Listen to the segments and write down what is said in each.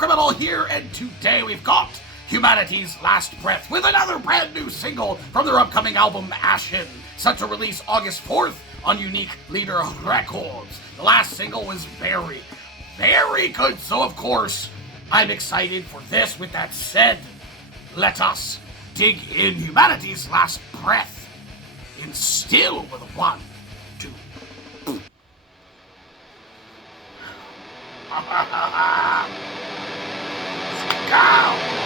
Criminal here, and today we've got Humanity's Last Breath with another brand new single from their upcoming album Ashen, set to release August 4th on Unique Leader Records. The last single was very, very good, so of course, I'm excited for this. With that said, let us dig in Humanity's Last Breath. Instill with a 1, 2. Let's go!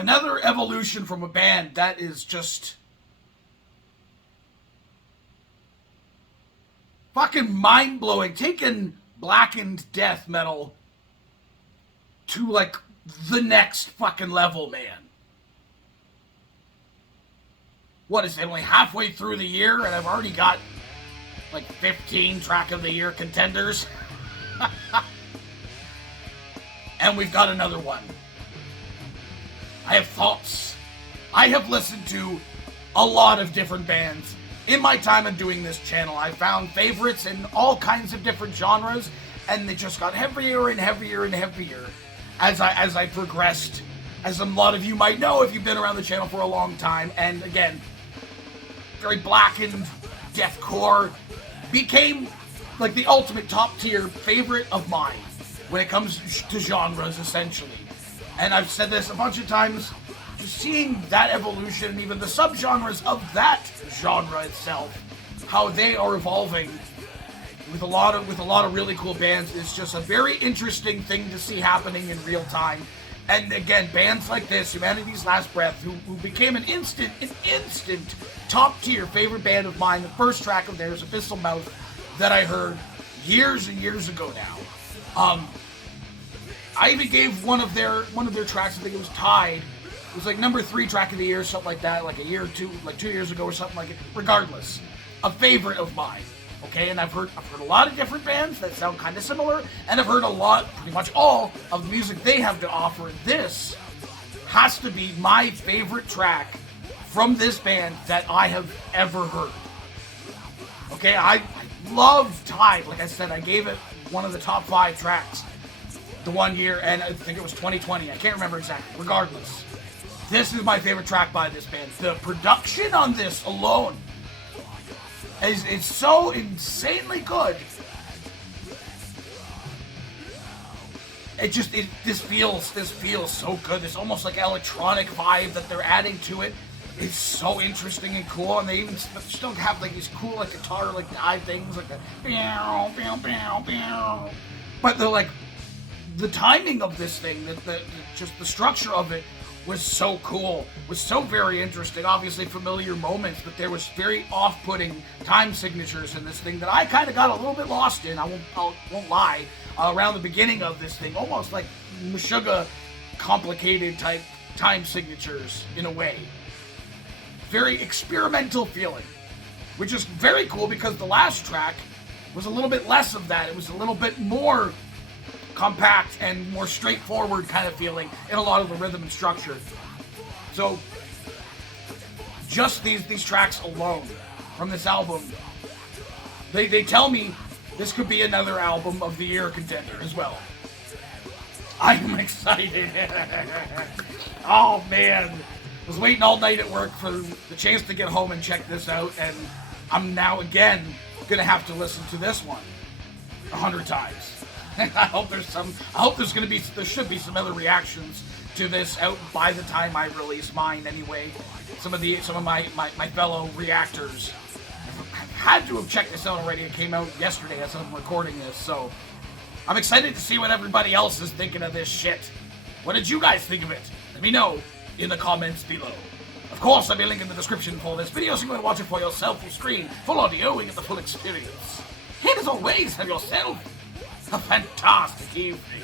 Another evolution from a band that is just fucking mind-blowing. Taking blackened death metal to, like, the next fucking level, man. What is it, only halfway through the year, and I've already got, like, 15 track of the year contenders? And we've got another one. I have thoughts. I have listened to a lot of different bands. In my time in doing this channel, I found favorites in all kinds of different genres, and they just got heavier and heavier and heavier as I progressed. As a lot of you might know if you've been around the channel for a long time, and again, very blackened deathcore became like the ultimate top tier favorite of mine when it comes to genres, essentially. And I've said this a bunch of times, just seeing that evolution and even the subgenres of that genre itself, how they are evolving with a lot of really cool bands, is just a very interesting thing to see happening in real time. And again, bands like this, Humanity's Last Breath, who became an instant top tier favorite band of mine. The first track of theirs, Abyssal Mouth, that I heard years and years ago now. I even gave one of their tracks, I think it was Tide. It was like number 3 track of the year, something like that, like a year or two, like 2 years ago or something like it. Regardless, a favorite of mine. Okay, and I've heard a lot of different bands that sound kind of similar, and I've heard a lot, pretty much all, of the music they have to offer. This has to be my favorite track from this band that I have ever heard. Okay, I love Tide. Like I said, I gave it one of the top 5 tracks the one year, and I think it was 2020. I can't remember exactly. Regardless, this is my favorite track by this band. The production on this alone is so insanely good. This feels so good. This almost like electronic vibe that they're adding to it is so interesting and cool. And they even still have like these cool like guitar like dive things like the bow, bow, bow, bow. But they're like the timing of this thing, just the structure of it was so cool, was so very interesting. Obviously familiar moments, but there was very off-putting time signatures in this thing that I kind of got a little bit lost in. I won't lie. Around the beginning of this thing, almost like Meshuggah complicated type time signatures in a way. Very experimental feeling, which is very cool because the last track was a little bit less of that. It was a little bit more compact and more straightforward kind of feeling in a lot of the rhythm and structure. So just these tracks alone from this album, they tell me this could be another album of the year contender as well. I'm excited. Oh man, I was waiting all night at work for the chance to get home and check this out, and I'm now again gonna have to listen to this one 100 times. I hope there should be some other reactions to this out by the time I release mine anyway. Some of my fellow reactors have had to have checked this out already. It came out yesterday as I'm recording this, so I'm excited to see what everybody else is thinking of this shit. What did you guys think of it? Let me know in the comments below. Of course, I'll be linking in the description for this video so you can watch it for yourself full screen, full audio, and get the full experience. And as always, have yourself a fantastic evening.